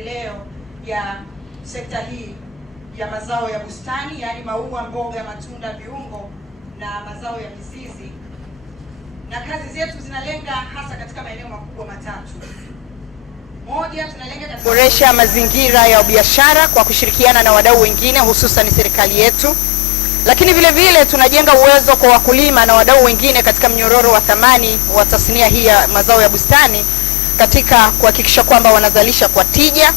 maendeleo ya sekta hii ya mazao ya bustani, yaani maua, mboga, matunda, viungo na mazao ya mizizi. Na kazi zetu zinalenga hasa katika maeneo makubwa matatu. Moja, tunalenga katika kuboresha mazingira ya biashara kwa kushirikiana na wadau wengine, hususan serikali yetu. Lakini vile vile tunajenga uwezo kwa wakulima na wadau wengine katika mnyororo wa thamani wa tasnia hii ya mazao ya bustani katika kuhakikisha kwamba wanazalisha kwa tija.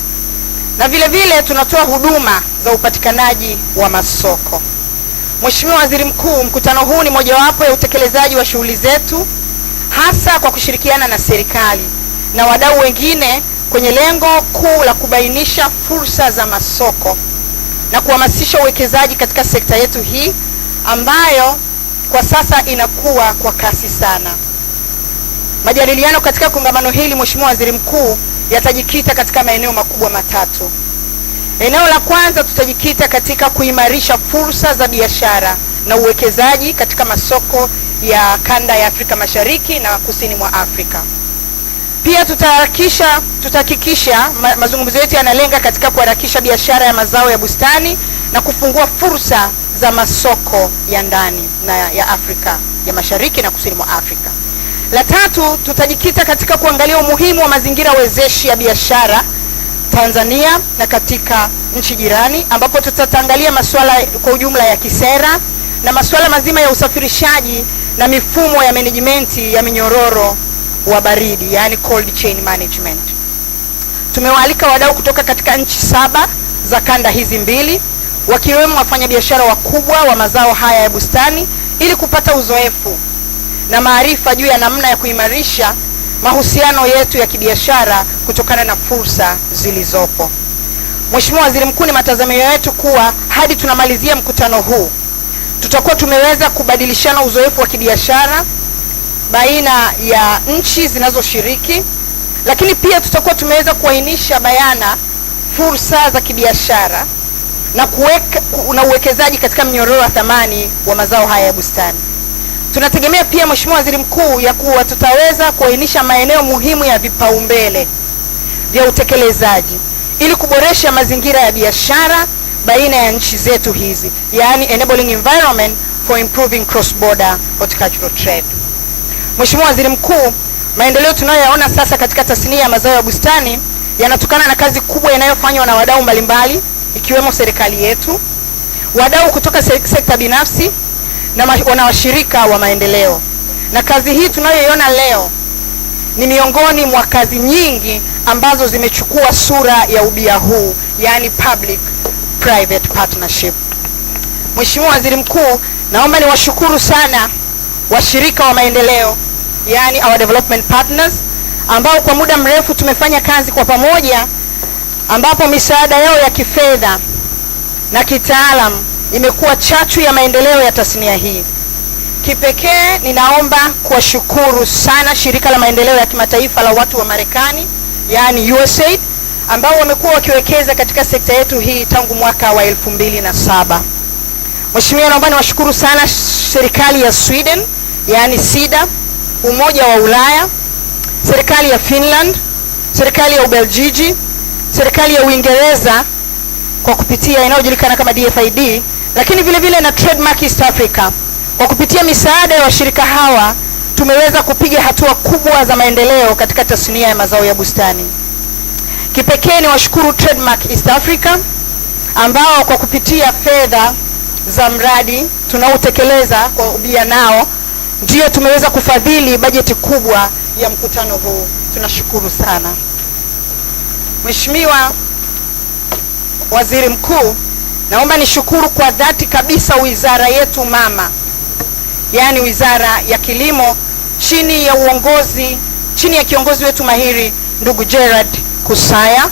Na vile vile tunatoa huduma za upatikanaji wa masoko. Mheshimiwa Waziri Mkuu, mkutano huu ni mojawapo ya utekelezaji wa shughuli zetu hasa kwa kushirikiana na serikali na wadau wengine kwenye lengo kuu la kubainisha fursa za masoko na kuhamasisha uwekezaji katika sekta yetu hii ambayo kwa sasa inakuwa kwa kasi sana. Majadiliano katika kongamano hili, Mheshimiwa Waziri Mkuu, yatajikita katika maeneo makubwa matatu. Eneo la kwanza, tutajikita katika kuimarisha fursa za biashara na uwekezaji katika masoko ya kanda ya Afrika Mashariki na kusini mwa Afrika. Pia tutahakikisha mazungumzo yetu yanalenga katika kuharakisha biashara ya mazao ya bustani na kufungua fursa za masoko ya ndani na ya Afrika ya Mashariki na kusini mwa Afrika. La tatu, tutajikita katika kuangalia umuhimu wa mazingira wezeshi ya biashara Tanzania na katika nchi jirani, ambapo tutaangalia masuala kwa ujumla ya kisera na masuala mazima ya usafirishaji na mifumo ya management ya minyororo wa baridi, yani cold chain management. Tumewaalika wadau kutoka katika nchi 7 za kanda hizi mbili, wakiwemo wafanyabiashara wakubwa wa mazao haya ya bustani, ili kupata uzoefu na maarifa juu ya namna ya kuimarisha mahusiano yetu ya kibiashara kutokana na fursa zilizopo. Mheshimiwa Waziri Mkuu, ni matazamio yetu kuwa hadi tunamalizia mkutano huu tutakuwa tumeweza kubadilishana uzoefu wa kibiashara baina ya nchi zinazoshiriki, lakini pia tutakuwa tumeweza kuainisha bayana fursa za kibiashara na uwekezaji katika mnyororo wa thamani wa mazao haya ya bustani. Tunategemea pia, Mheshimiwa Waziri Mkuu, ya kuwa tutaweza kuainisha maeneo muhimu ya vipaumbele vya utekelezaji ili kuboresha mazingira ya biashara baina ya nchi zetu hizi, yani enabling environment for improving cross-border horticultural trade. Mheshimiwa Waziri Mkuu, maendeleo tunayoyaona sasa katika tasnia ya mazao ya bustani yanatokana na kazi kubwa inayofanywa na wadau mbalimbali, ikiwemo serikali yetu, wadau kutoka sekta binafsi na washirika wa maendeleo. Na kazi hii tunayoiona leo ni miongoni mwa kazi nyingi ambazo zimechukua sura ya ubia huu, yani public private partnership. Mheshimiwa Waziri Mkuu, naomba niwashukuru sana washirika wa maendeleo, yani our development partners, ambao kwa muda mrefu tumefanya kazi kwa pamoja, ambapo misaada yao ya kifedha na kitaalamu imekuwa chachu ya maendeleo ya tasnia hii. Kipekee ninaomba kuwashukuru sana shirika la maendeleo ya kimataifa la watu wa Marekani, yani USAID, ambao wamekuwa wakiwekeza katika sekta yetu hii tangu mwaka wa 2007. Mheshimiwa, naomba niwashukuru sana serikali ya Sweden, yani SIDA, Umoja wa Ulaya, serikali ya Finland, serikali ya Ubelgiji, serikali ya Uingereza kwa kupitia inayojulikana kama DFID, lakini vile vile na Trademark East Africa. Kwa kupitia misaada ya washirika hawa tumeweza kupiga hatua kubwa za maendeleo katika tasnia ya mazao ya bustani. Kipekee ni washukuru Trademark East Africa ambao kwa kupitia fedha za mradi tunaotekeleza kwa ubia nao ndio tumeweza kufadhili bajeti kubwa ya mkutano huu. Tunashukuru sana. Mheshimiwa Waziri Mkuu, naomba nishukuru kwa dhati kabisa wizara yetu mama, yani Wizara ya Kilimo, chini ya kiongozi wetu mahiri ndugu Gerard Kusaya,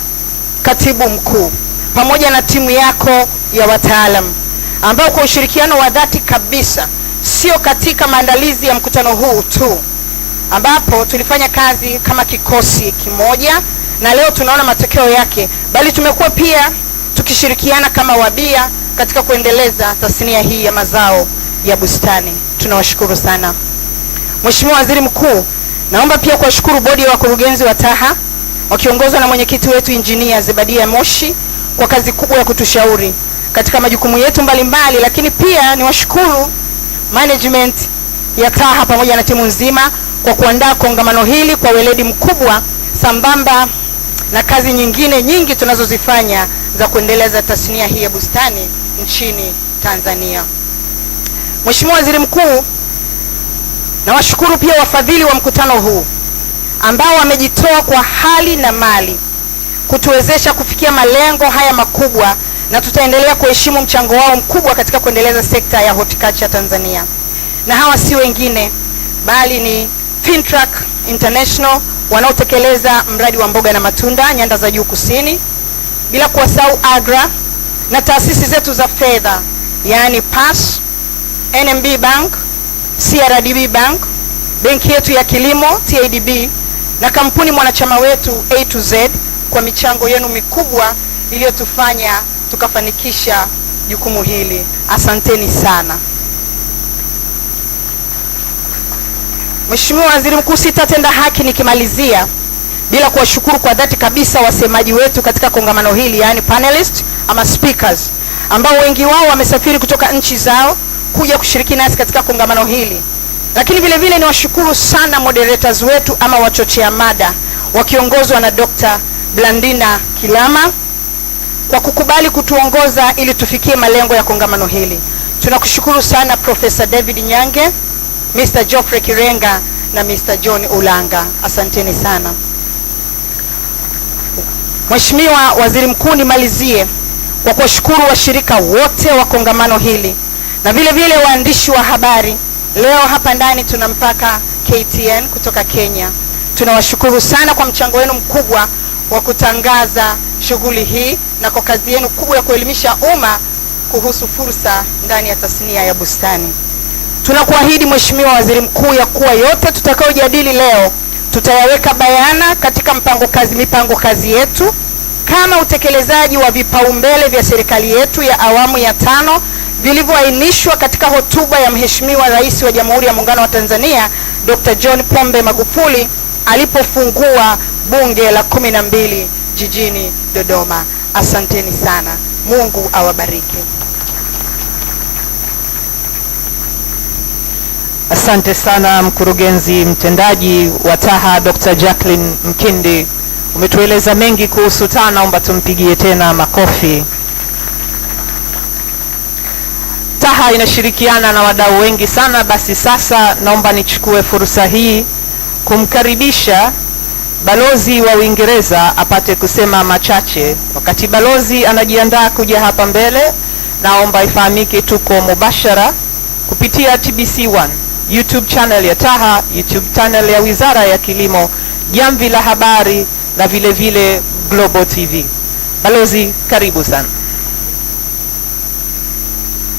Katibu Mkuu, pamoja na timu yako ya wataalamu ambao kwa ushirikiano wa dhati kabisa, sio katika maandalizi ya mkutano huu tu, ambapo tulifanya kazi kama kikosi kimoja na leo tunaona matokeo yake, bali tumekuwa pia tukishirikiana kama wabia katika kuendeleza tasnia hii ya mazao ya bustani. Tunawashukuru sana. Mheshimiwa Waziri Mkuu, naomba pia kuwashukuru bodi ya wakurugenzi wa TAHA wakiongozwa na mwenyekiti wetu Engineer Zebadia Moshi kwa kazi kubwa ya kutushauri katika majukumu yetu mbalimbali, lakini pia ni washukuru management ya TAHA pamoja na timu nzima kwa kuandaa kongamano hili kwa weledi mkubwa, sambamba na kazi nyingine nyingi tunazozifanya za kuendeleza tasnia hii ya bustani nchini Tanzania. Mheshimiwa Waziri Mkuu, na washukuru pia wafadhili wa mkutano huu ambao wamejitoa kwa hali na mali kutuwezesha kufikia malengo haya makubwa, na tutaendelea kuheshimu mchango wao mkubwa katika kuendeleza sekta ya horticulture Tanzania. Na hawa si wengine bali ni Fintrack International wanaotekeleza mradi wa mboga na matunda nyanda za juu kusini, bila kuwasahau AGRA na taasisi zetu za fedha, yani PAS, NMB Bank, CRDB Bank, benki yetu ya kilimo TADB, na kampuni mwanachama wetu A to Z kwa michango yenu mikubwa iliyotufanya tukafanikisha jukumu hili. Asanteni sana. Mheshimiwa Waziri Mkuu, sitatenda haki nikimalizia bila kuwashukuru kwa dhati kabisa wasemaji wetu katika kongamano hili, yani panelists ama speakers, ambao wengi wao wamesafiri kutoka nchi zao kuja kushiriki nasi katika kongamano hili. Lakini vile vile niwashukuru sana moderators wetu ama wachochea mada wakiongozwa na Dr. Blandina Kilama kwa kukubali kutuongoza ili tufikie malengo ya kongamano hili. Tunakushukuru sana Professor David Nyange, Mr. Geoffrey Kirenga na Mr. John Ulanga. Asanteni sana. Mheshimiwa Waziri Mkuu, nimalizie kwa kuwashukuru washirika wote wa kongamano hili na vile vile waandishi wa habari. Leo hapa ndani tuna mpaka KTN kutoka Kenya. Tunawashukuru sana kwa mchango wenu mkubwa wa kutangaza shughuli hii na kwa kazi yenu kubwa ya kuelimisha umma kuhusu fursa ndani ya tasnia ya bustani. Tunakuahidi Mheshimiwa Waziri Mkuu ya kuwa yote tutakayojadili leo tutayaweka bayana katika mipango kazi yetu kama utekelezaji wa vipaumbele vya serikali yetu ya awamu ya 5 vilivyoainishwa katika hotuba ya Mheshimiwa Rais wa Jamhuri ya Muungano wa Tanzania Dr. John Pombe Magufuli alipofungua bunge la 12 jijini Dodoma. Asanteni sana. Mungu awabariki. Asante sana mkurugenzi mtendaji wa TAHA Dr. Jacqueline Mkindi. Umetueleza mengi kuhusu TAHA, naomba tumpigie tena makofi. TAHA inashirikiana na wadau wengi sana. Basi sasa naomba nichukue fursa hii kumkaribisha balozi wa Uingereza apate kusema machache. Wakati balozi anajiandaa kuja hapa mbele, naomba ifahamike tuko mubashara kupitia TBC1, YouTube channel ya TAHA, YouTube channel ya Wizara ya Kilimo, Jamvi la Habari na vile vile Global TV. Balozi, karibu sana.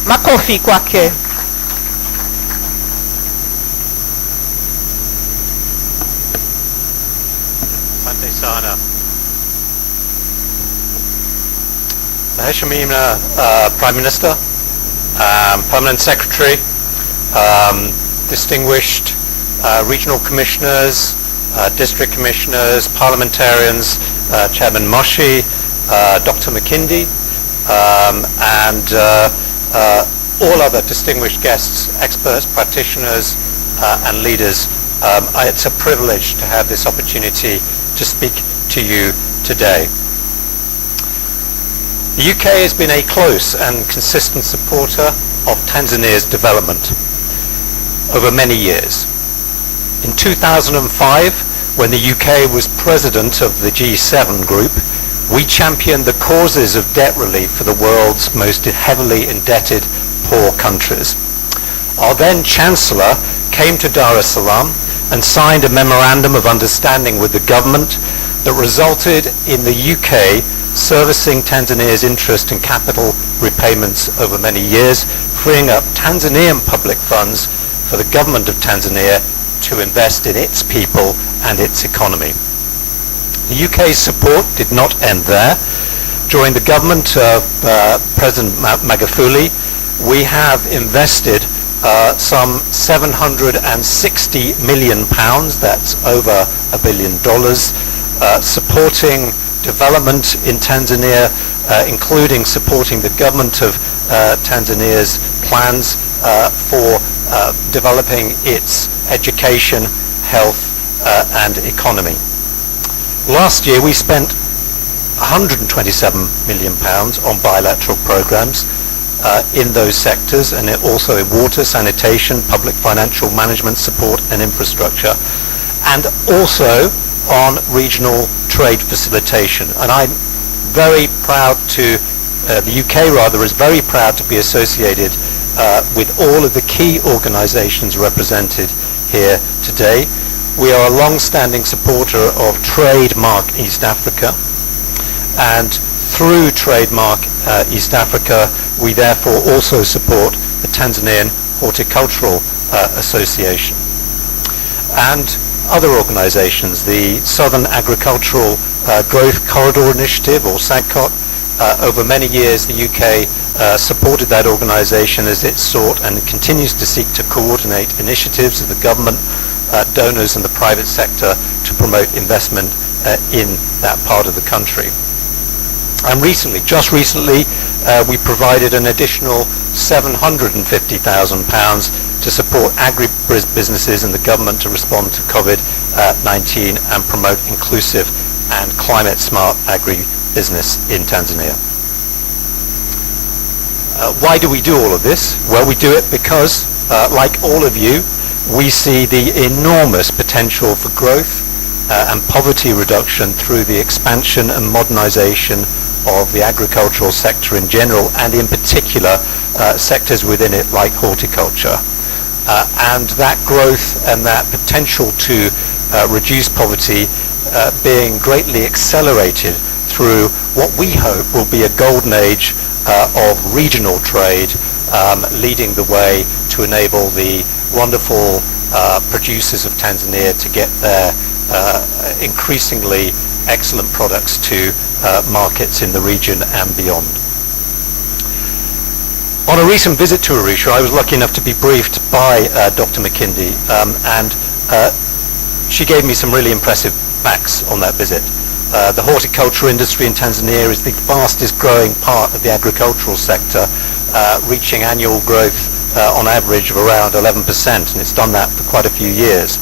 Makofi kwake. Asante sana. Mheshimiwa Prime Minister, Permanent Secretary, distinguished regional commissioners, district commissioners, parliamentarians, Chairman Moshi, Dr. Mkindi, and all other distinguished guests, experts, practitioners, and leaders. It's a privilege to have this opportunity to speak to you today. The UK has been a close and consistent supporter of Tanzania's development over many years. In 2005, when the UK was president of the G7 group, we championed the causes of debt relief for the world's most heavily indebted poor countries. Our then Chancellor came to Dar es Salaam and signed a memorandum of understanding with the government that resulted in the UK servicing Tanzania's interest and capital repayments over many years, freeing up Tanzanian public funds for the government of Tanzania to invest in its people and its economy. The UK's support did not end there. During the government of President Magufuli, we have invested some £760 million, that's over $1 billion, supporting development in Tanzania, including supporting the government of Tanzania's plans for developing its education, health and economy. Last year we spent £127 million on bilateral programs in those sectors, and also in water, sanitation, public financial management support and infrastructure, and also on regional trade facilitation. And I'm very proud to, the UK rather, is very proud to be associated with all of the key organisations represented here today. We are a long-standing supporter of Trademark East Africa, and through Trademark East Africa we therefore also support the Tanzanian Horticultural Association and other organisations, the Southern Agricultural Growth Corridor Initiative, or SAGCOT. Over many years the UK supported that organisation as it sought and continues to seek to coordinate initiatives of the government, donors and the private sector to promote investment in that part of the country. And just recently, we provided an additional £750,000 to support agri-businesses and the government to respond to COVID-19 and promote inclusive and climate-smart agri-business in Tanzania. Why do we do all of this? Well, we do it because, like all of you, we see the enormous potential for growth and poverty reduction through the expansion and modernization of the agricultural sector in general, and in particular sectors within it like horticulture. And that growth and that potential to reduce poverty being greatly accelerated through what we hope will be a golden age of regional trade, leading the way to enable the wonderful producers of Tanzania to get their increasingly excellent products to markets in the region and beyond. On a recent visit to Arusha, I was lucky enough to be briefed by Dr. McKindy, and she gave me some really impressive facts on that visit. The horticulture industry in Tanzania is the fastest growing part of the agricultural sector, reaching annual growth on average of around 11%, and it's done that for quite a few years.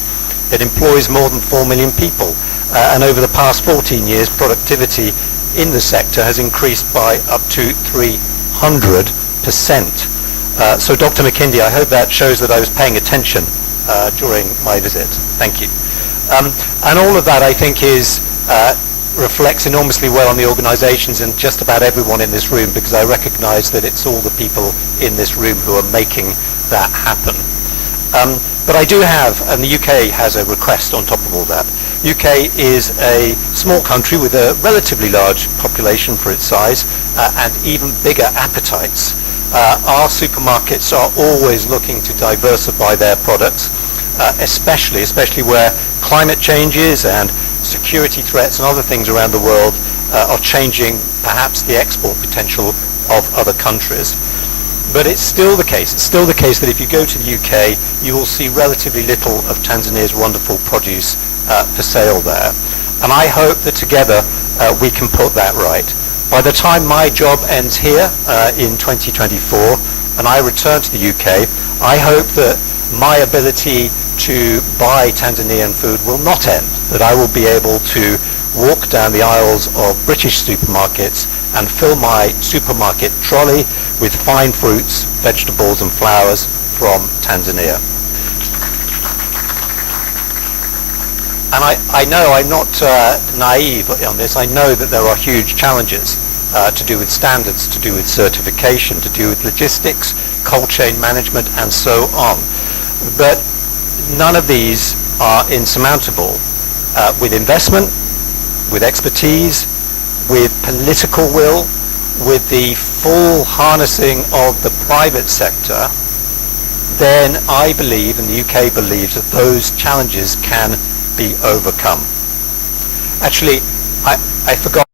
It employs more than 4 million people, and over the past 14 years productivity in the sector has increased by up to 300%. So Dr. McKindy, I hope that shows that I was paying attention during my visit. Thank you. And all of that, I think, reflects enormously well on the organizations and just about everyone in this room, because I recognize that it's all the people in this room who are making that happen. But I do have, and the UK has a request on top of all that. UK is a small country with a relatively large population for its size, and even bigger appetites. Our supermarkets are always looking to diversify their products, especially where climate changes and security threats and other things around the world are changing perhaps the export potential of other countries. But it's still the case that if you go to the UK, you will see relatively little of Tanzania's wonderful produce for sale there. And I hope that together we can put that right. By the time my job ends here in 2024 and I return to the UK, I hope that my ability to buy Tanzanian food will not end, that I will be able to walk down the aisles of British supermarkets and fill my supermarket trolley with fine fruits, vegetables and flowers from Tanzania. And I know I'm not naive on this. I know that there are huge challenges to do with standards, to do with certification, to do with logistics, cold chain management and so on. But none of these are insurmountable with investment, with expertise, with political will, with the full harnessing of the private sector. Then I believe, and the UK believes, that those challenges can be overcome. Actually, I forgot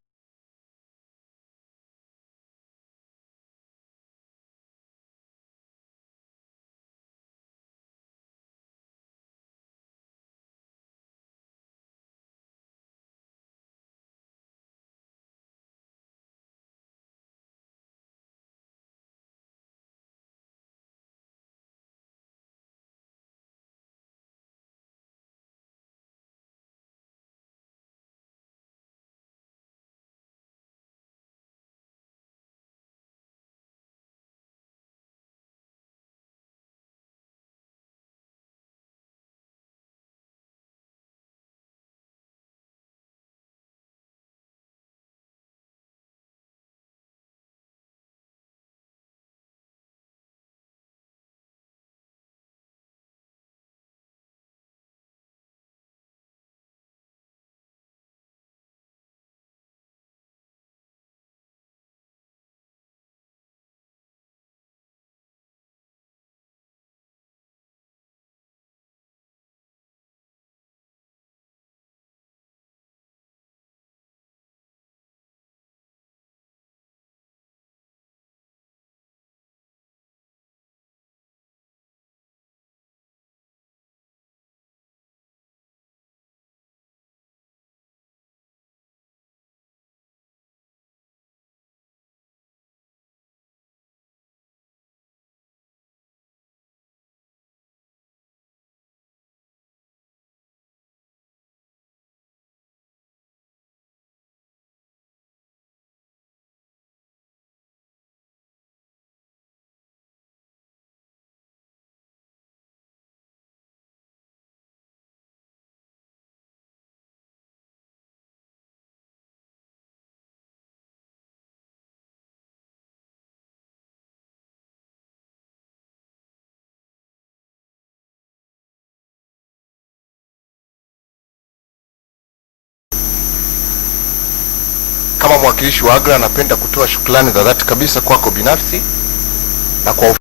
kama mwakilishi wa AGRA napenda kutoa shukrani za dhati kabisa kwako binafsi na kwa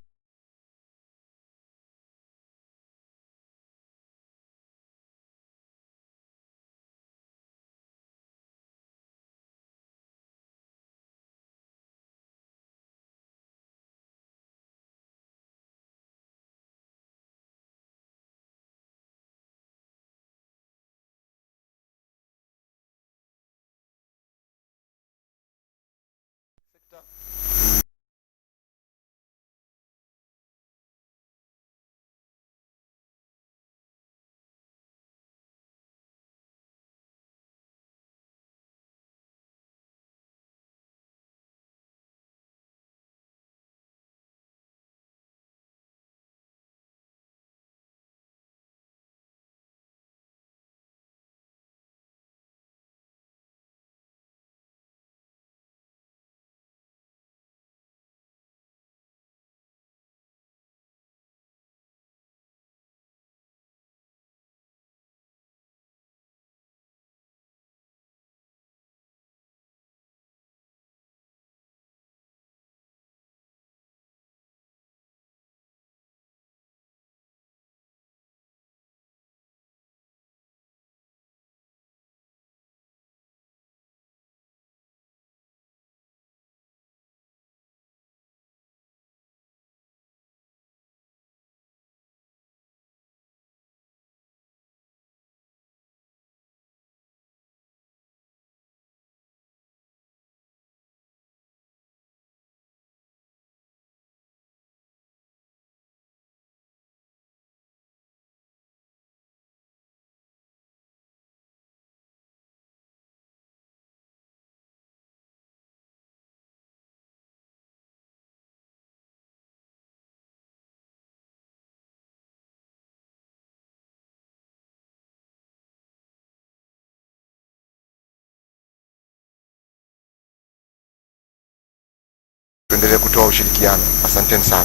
tuendelee kutoa ushirikiano. Asanteni sana.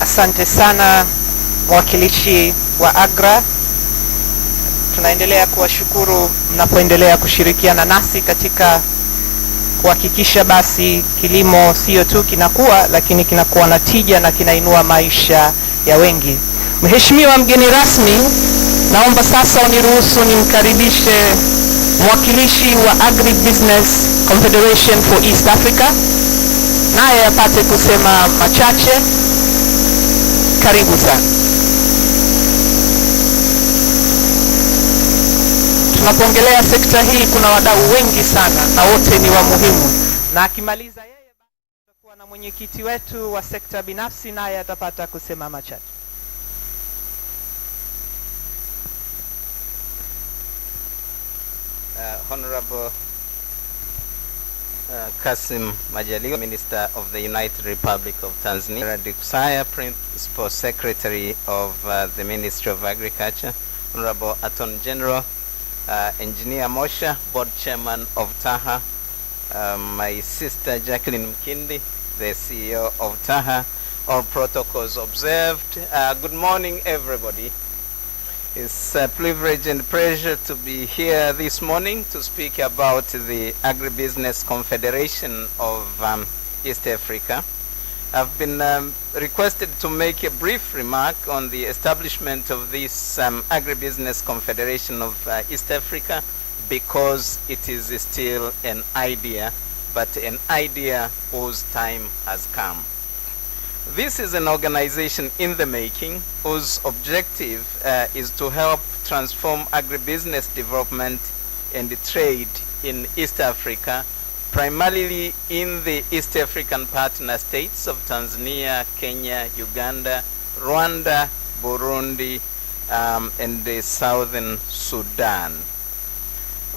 Asante sana mwakilishi wa AGRA. Tunaendelea kuwashukuru mnapoendelea kushirikiana nasi katika kuhakikisha basi kilimo sio tu kinakuwa, lakini kinakuwa na tija na kinainua maisha ya wengi. Mheshimiwa mgeni rasmi, naomba sasa uniruhusu nimkaribishe mwakilishi wa Agribusiness Confederation for East Africa, naye apate kusema machache. Karibu sana. Tunapoongelea sekta hii kuna wadau wengi sana na wote ni wa muhimu, na akimaliza yeye tutakuwa na mwenyekiti wetu wa sekta binafsi, naye atapata kusema machache. Honorable Kassim Majaliwa, Minister of the United Republic of Tanzania, Kusaya, Principal Secretary of the Ministry of Agriculture, Honorable Attorney General, Engineer Mosha, Board Chairman of TAHA, my sister Jacqueline Mkindi, the CEO of TAHA, all protocols observed. Good morning, everybody. It's a privilege and pleasure to be here this morning to speak about the Agribusiness Confederation of East Africa. I've been requested to make a brief remark on the establishment of this Agribusiness Confederation of East Africa because it is still an idea, but an idea whose time has come. This is an organization in the making whose objective is to help transform agribusiness development and trade in East Africa, primarily in the East African partner states of Tanzania, Kenya, Uganda, Rwanda, Burundi, and the Southern Sudan.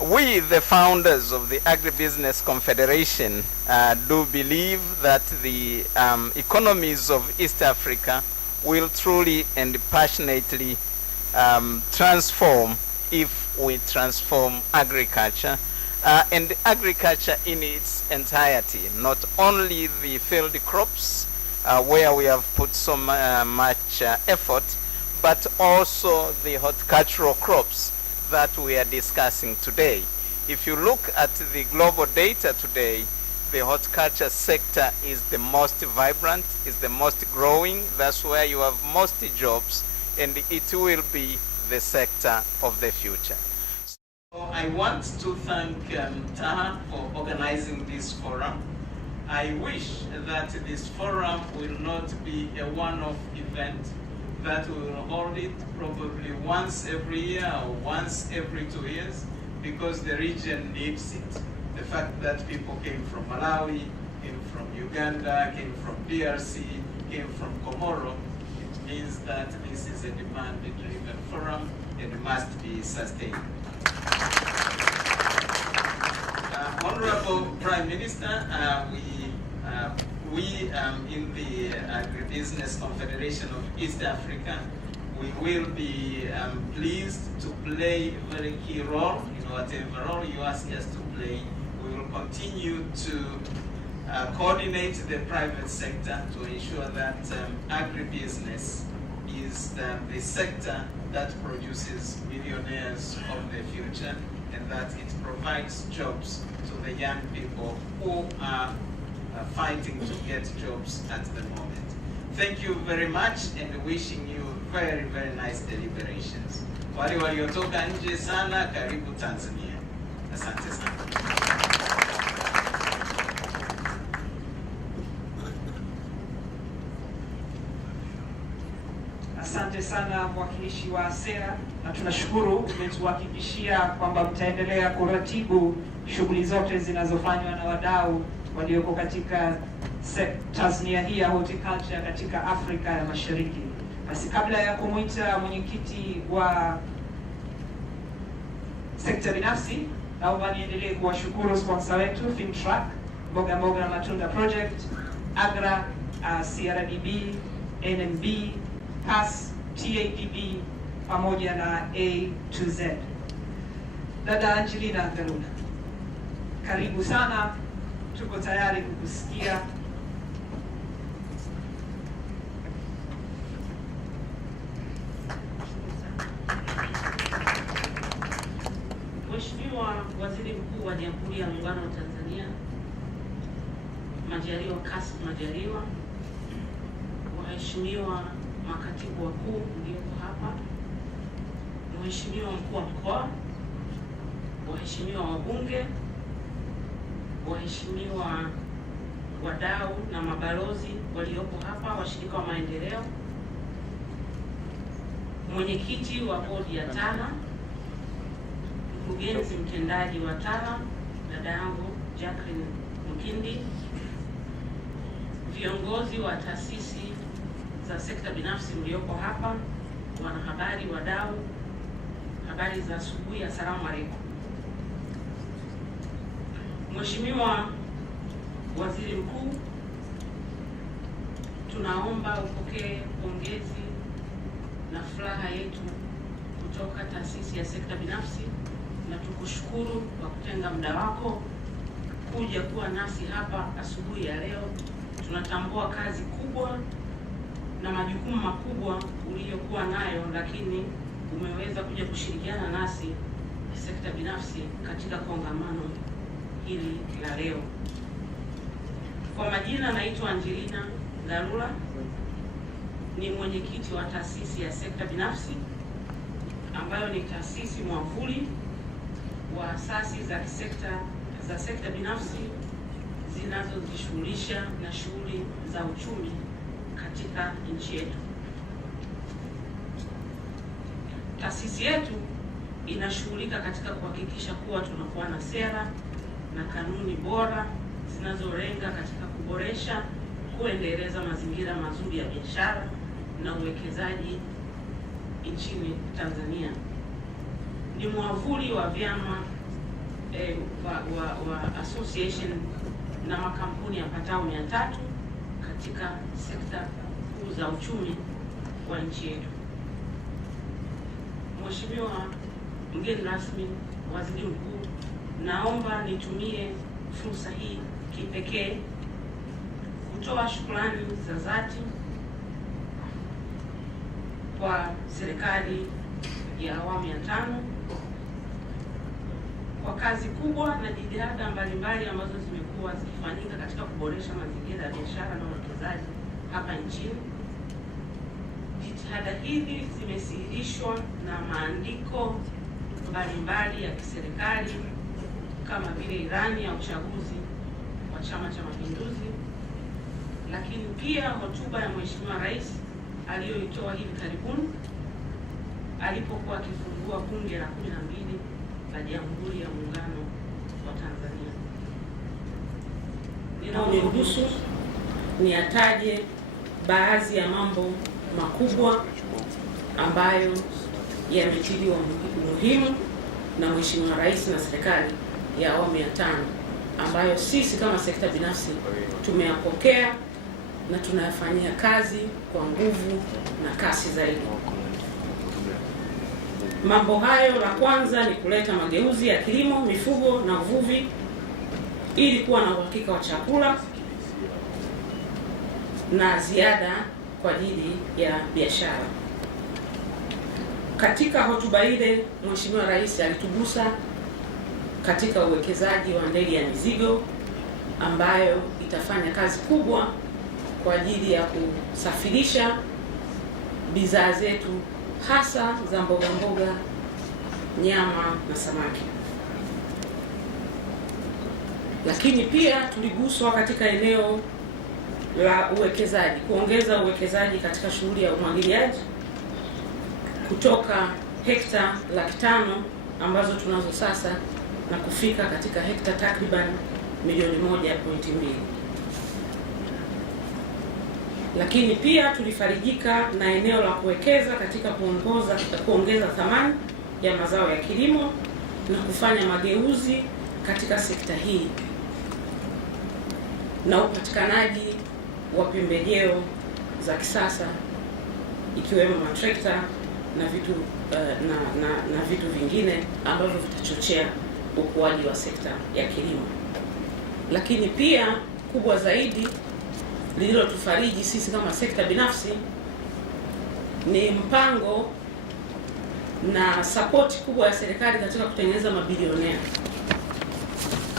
We, the founders of the Agribusiness Confederation, do believe that the economies of East Africa will truly and passionately transform if we transform agriculture, and agriculture in its entirety, not only the field crops where we have put so much effort, but also the horticultural crops that we are discussing today. If you look at the global data today, the horticulture sector is the most vibrant, is the most growing. That's where you have most jobs, and it will be the sector of the future. So I want to thank Taha for organizing this forum. I wish that this forum will not be a one-off event, that we will hold it probably once every year or once every 2 years, because the region needs it. The fact that people came from Malawi, came from Uganda, came from DRC, came from Comoro, it means that this is a demand-driven forum and must be sustained. Honorable Prime Minister, we in the Agribusiness Confederation of East Africa, we will be pleased to play a very key role in whatever role you ask us to play. We will continue to coordinate the private sector to ensure that agribusiness is the sector that produces millionaires of the future, and that it provides jobs to the young people who are fighting to get jobs at the moment. Thank you very much, and wishing you very, very nice deliberations. Wale waliotoka nje sana, karibu Tanzania. Asante sana. Asante sana mwakilishi wa sera, na tunashukuru umetuhakikishia kwamba mtaendelea kuratibu shughuli zote zinazofanywa na wadau walioko katika tasnia hii ya horticulture katika Afrika ya Mashariki. Basi kabla ya kumwita mwenyekiti wa sekta binafsi, naomba niendelee kuwashukuru sponsor wetu FinTrack, Mboga Mboga na Matunda Project, Agra, CRDB, NMB, PAS, TAPB pamoja na A to Z. Dada Angelina Galuna, karibu sana, tuko tayari kukusikia. Mheshimiwa Waziri Mkuu wa Jamhuri ya Muungano wa Tanzania, Majaliwa Kassim Majaliwa, waheshimiwa makatibu wakuu mlioko hapa, Mheshimiwa Mkuu wa Mkoa, waheshimiwa wabunge, waheshimiwa wadau na mabalozi walioko hapa, washirika wa maendeleo, mwenyekiti wa bodi ya TANA, mkurugenzi mtendaji wa TANA dada yangu Jacqueline Mkindi, viongozi wa taasisi za sekta binafsi mlioko hapa, wanahabari, wadau, habari za asubuhi, asalamu alaykum. Mheshimiwa Waziri Mkuu, tunaomba upokee pongezi na furaha yetu kutoka taasisi ya sekta binafsi, na tukushukuru kwa kutenga muda wako kuja kuwa nasi hapa asubuhi ya leo. Tunatambua kazi kubwa na majukumu makubwa uliyokuwa nayo, lakini umeweza kuja kushirikiana nasi sekta binafsi katika kongamano hili la leo. Kwa majina naitwa Angelina Galula, ni mwenyekiti wa taasisi ya sekta binafsi ambayo ni taasisi mwavuli wa asasi za kisekta za sekta binafsi zinazojishughulisha na shughuli za uchumi katika nchi yetu. Taasisi yetu inashughulika katika kuhakikisha kuwa tunakuwa na sera na kanuni bora zinazolenga katika kuboresha, kuendeleza mazingira mazuri ya biashara na uwekezaji nchini Tanzania. Ni mwavuli wa vyama wa association na makampuni yapatao 300 katika sekta kuu za uchumi wa nchi yetu. Mheshimiwa mgeni rasmi, Waziri Mkuu, naomba nitumie fursa hii kipekee kutoa shukrani za dhati kwa serikali ya awamu ya 5 kwa kazi kubwa na jitihada mbalimbali ambazo zimekuwa zikifanyika katika kuboresha mazingira ya biashara na uwekezaji hapa nchini. Jitihada hizi zimesihirishwa na maandiko mbalimbali ya kiserikali kama vile ilani ya uchaguzi wa Chama cha Mapinduzi, lakini pia hotuba ya Mheshimiwa Rais aliyoitoa hivi karibuni alipokuwa akifungua bunge la 12 la Jamhuri ya Muungano wa Tanzania. Niruhusu niataje baadhi ya mambo makubwa ambayo yametiliwa muhimu na Mheshimiwa Rais na serikali ya awamu ya 5 ambayo sisi kama sekta binafsi tumeyapokea na tunayafanyia kazi kwa nguvu na kasi zaidi. Mambo hayo, la kwanza ni kuleta mageuzi ya kilimo, mifugo na uvuvi ili kuwa na uhakika wa chakula na ziada kwa ajili ya biashara. Katika hotuba ile Mheshimiwa Rais alitugusa katika uwekezaji wa ndege ya mizigo ambayo itafanya kazi kubwa kwa ajili ya kusafirisha bidhaa zetu hasa za mboga mboga, nyama na samaki. Lakini pia tuliguswa katika eneo la uwekezaji, kuongeza uwekezaji katika shughuli ya umwagiliaji kutoka hekta 500,000 ambazo tunazo sasa na kufika katika hekta takriban milioni 1.2. Lakini pia tulifarijika na eneo la kuwekeza katika kuongeza thamani ya mazao ya kilimo na kufanya mageuzi katika sekta hii na upatikanaji wa pembejeo za kisasa ikiwemo matrekta na vitu na vitu vingine ambavyo vitachochea ukuaji wa sekta ya kilimo. Lakini pia kubwa zaidi lililotufariji sisi kama sekta binafsi ni mpango na sapoti kubwa ya serikali katika kutengeneza mabilionea,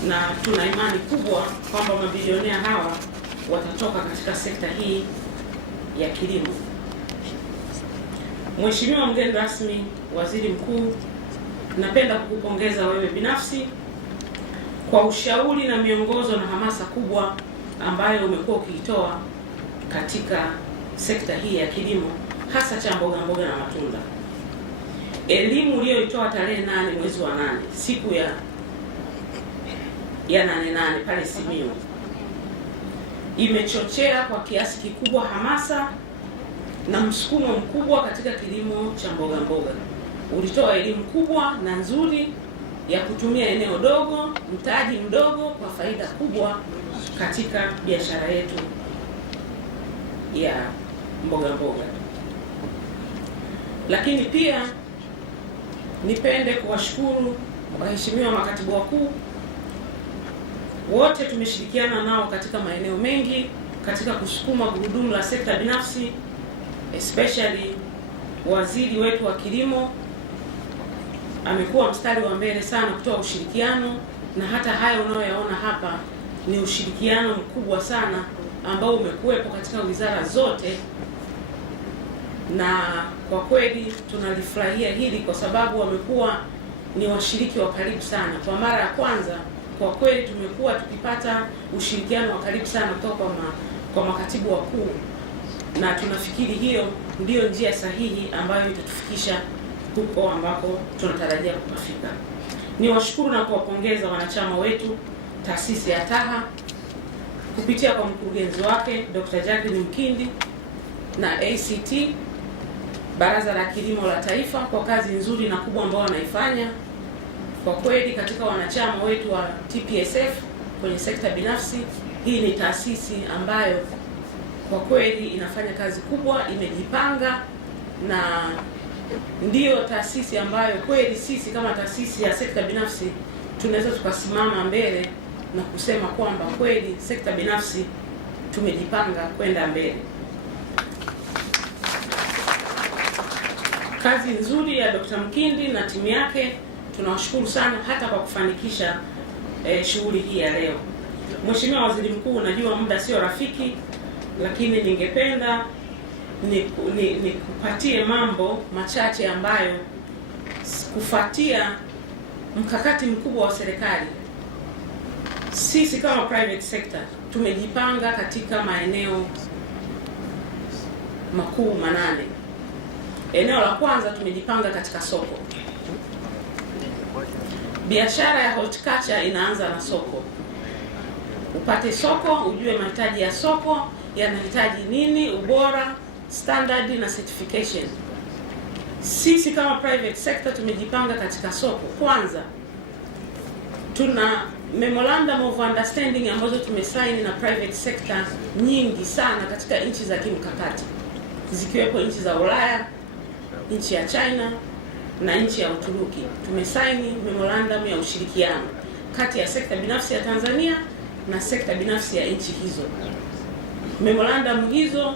na tuna imani kubwa kwamba mabilionea hawa watatoka katika sekta hii ya kilimo. Mheshimiwa mgeni rasmi, Waziri Mkuu, napenda kukupongeza wewe binafsi kwa ushauri na miongozo na hamasa kubwa ambayo umekuwa ukiitoa katika sekta hii ya kilimo, hasa cha mboga mboga na matunda. Elimu uliyoitoa tarehe 8 mwezi wa 8, siku ya 8/8 pale Simiyu, imechochea kwa kiasi kikubwa hamasa na msukumo mkubwa katika kilimo cha mboga mboga. Ulitoa elimu kubwa na nzuri ya kutumia eneo dogo, mtaji mdogo kwa faida kubwa katika biashara yetu ya mboga mboga. Lakini pia nipende kuwashukuru waheshimiwa makatibu wakuu wote, tumeshirikiana nao katika maeneo mengi katika kusukuma gurudumu la sekta binafsi, especially waziri wetu wa kilimo amekuwa mstari wa mbele sana kutoa ushirikiano, na hata hayo unayoyaona hapa ni ushirikiano mkubwa sana ambao umekuwepo katika wizara zote, na kwa kweli tunalifurahia hili kwa sababu wamekuwa ni washiriki wa karibu sana. Kwa mara ya kwanza kwa kweli tumekuwa tukipata ushirikiano wa karibu sana kutoka kwa makatibu wakuu, na tunafikiri hiyo ndiyo njia sahihi ambayo itatufikisha huko ambako tunatarajia kufika. Niwashukuru na kuwapongeza wanachama wetu taasisi ya TAHA kupitia kwa mkurugenzi wake Dr. Jacqueline Mkindi na ACT Baraza la Kilimo la Taifa kwa kazi nzuri na kubwa ambayo wanaifanya. Kwa kweli katika wanachama wetu wa TPSF kwenye sekta binafsi, hii ni taasisi ambayo kwa kweli inafanya kazi kubwa, imejipanga, na ndiyo taasisi ambayo kweli sisi kama taasisi ya sekta binafsi tunaweza tukasimama mbele na kusema kwamba kweli sekta binafsi tumejipanga kwenda mbele. kazi nzuri ya Dr. Mkindi na timu yake. Tunawashukuru sana hata kwa kufanikisha shughuli hii ya leo. Mheshimiwa Waziri Mkuu, najua muda sio rafiki, lakini ningependa nikupatie mambo machache ambayo kufuatia mkakati mkubwa wa serikali, sisi kama private sector tumejipanga katika maeneo makuu 8. Eneo la kwanza, tumejipanga katika soko. Biashara ya horticulture inaanza na soko. Upate soko, ujue mahitaji ya soko yanahitaji nini, ubora, standard na certification. Sisi kama private sector tumejipanga katika soko. Kwanza, tuna memorandum of understanding ambazo tumesaini na private sector nyingi sana katika nchi za kimkakati, zikiwepo nchi za Ulaya, nchi ya China na nchi ya Uturuki. Tumesaini memorandum ya ushirikiano kati ya sekta binafsi ya Tanzania na sekta binafsi ya nchi hizo. Memorandum hizo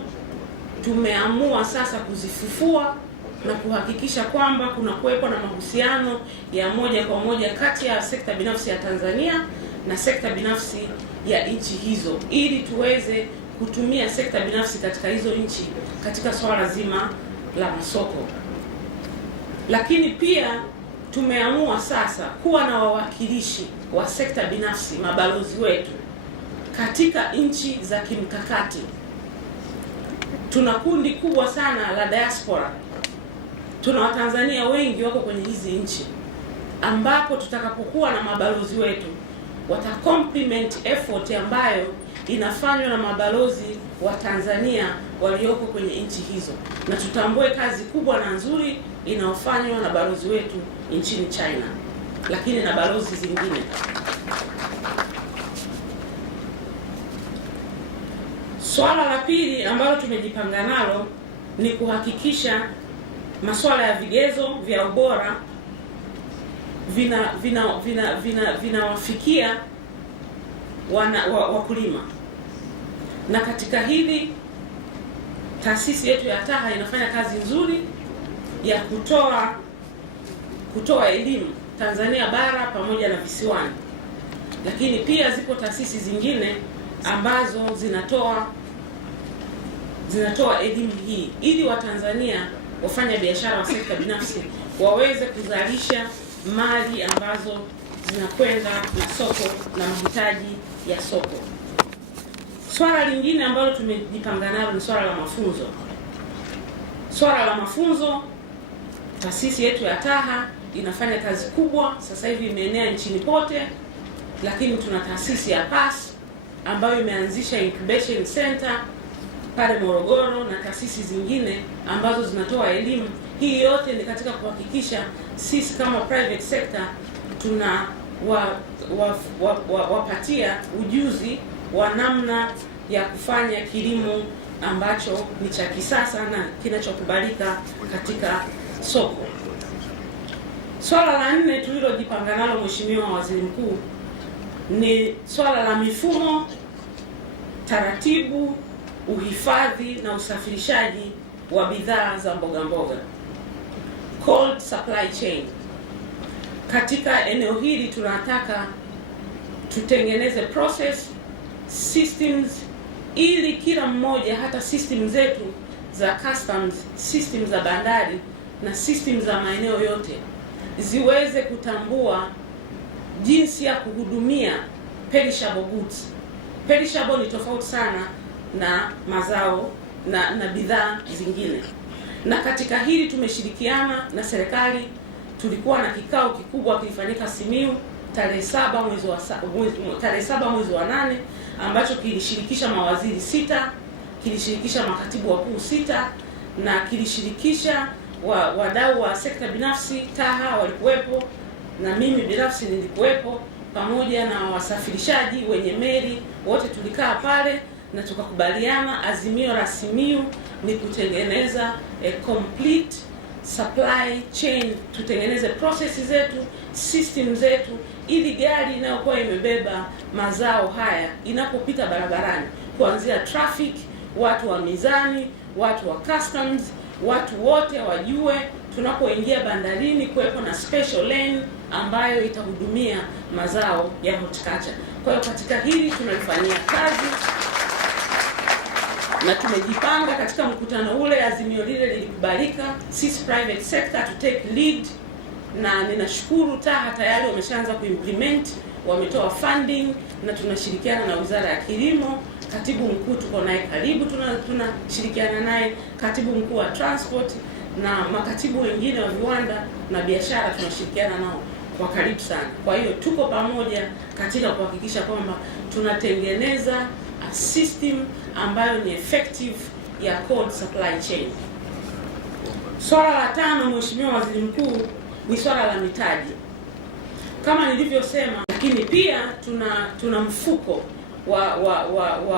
tumeamua sasa kuzifufua na kuhakikisha kwamba kuna kuwepo na mahusiano ya moja kwa moja kati ya sekta binafsi ya Tanzania na sekta binafsi ya nchi hizo, ili tuweze kutumia sekta binafsi katika hizo nchi katika swala zima la masoko. Lakini pia tumeamua sasa kuwa na wawakilishi wa sekta binafsi, mabalozi wetu katika nchi za kimkakati. Tuna kundi kubwa sana la diaspora. Tuna Watanzania wengi wako kwenye hizi nchi, ambapo tutakapokuwa na mabalozi wetu wata complement effort ambayo inafanywa na mabalozi wa Tanzania walioko kwenye nchi hizo, na tutambue kazi kubwa na nzuri inayofanywa na balozi wetu nchini China, lakini na balozi zingine. Swala la pili ambalo tumejipanga nalo ni kuhakikisha masuala ya vigezo vya ubora vinawafikia wakulima. Na katika hili taasisi yetu ya TAHA inafanya kazi nzuri ya kutoa elimu Tanzania bara pamoja na visiwani, lakini pia zipo taasisi zingine ambazo zinatoa elimu hii ili Watanzania wafanya biashara wa sekta binafsi waweze kuzalisha mali ambazo zinakwenda na soko na mahitaji ya soko. Swala lingine ambalo tumejipanga nalo ni swala la mafunzo. Swala la mafunzo, taasisi yetu ya TAHA inafanya kazi kubwa, sasa hivi imeenea nchini pote, lakini tuna taasisi ya PAS ambayo imeanzisha incubation center pale Morogoro na taasisi zingine ambazo zinatoa elimu. Hii yote ni katika kuhakikisha sisi kama private sector tuna wapatia ujuzi wa namna ya kufanya kilimo ambacho ni cha kisasa na kinachokubalika katika soko. Swala la 4 tulilojipanga nalo, Mheshimiwa Waziri Mkuu, ni swala la mifumo, taratibu, uhifadhi na usafirishaji wa bidhaa za mboga mboga, cold supply chain. Katika eneo hili tunataka tutengeneze process systems ili kila mmoja, hata system zetu za customs, system za bandari na system za maeneo yote ziweze kutambua jinsi ya kuhudumia perishable goods. Perishable ni tofauti sana na mazao na bidhaa zingine. Na katika hili tumeshirikiana na serikali. Tulikuwa na kikao kikubwa kilifanyika Simiyu tarehe 7 mwezi wa 8 ambacho kilishirikisha mawaziri 6, kilishirikisha makatibu wakuu 6 na kilishirikisha wadau wa sekta binafsi. TAHA walikuwepo na mimi binafsi nilikuwepo, pamoja na wasafirishaji wenye meli, wote tulikaa pale na tukakubaliana azimio la Simiyu ni kutengeneza a complete supply chain, tutengeneze processes zetu, system zetu, ili gari inayokuwa imebeba mazao haya inapopita barabarani, kuanzia traffic, watu wa mizani, watu wa customs, watu wote wajue tunapoingia bandarini kuwepo na special lane ambayo itahudumia mazao ya horticulture. Kwa hiyo katika hili tunalifanyia kazi na tumejipanga. Katika mkutano ule azimio lile lilikubalika, sisi private sector to take lead, na ninashukuru TAHA tayari wameshaanza kuimplement, wametoa funding na tunashirikiana na Wizara ya Kilimo. Katibu mkuu tuko naye karibu, tunashirikiana naye, katibu mkuu wa transport na makatibu wengine wa viwanda na biashara tunashirikiana nao kwa karibu sana. Kwa hiyo tuko pamoja katika kuhakikisha kwamba tunatengeneza a system ambayo ni effective ya cold supply chain. Swala la 5, Mheshimiwa Waziri Mkuu, ni swala la mitaji. Kama nilivyosema, lakini pia tuna mfuko wa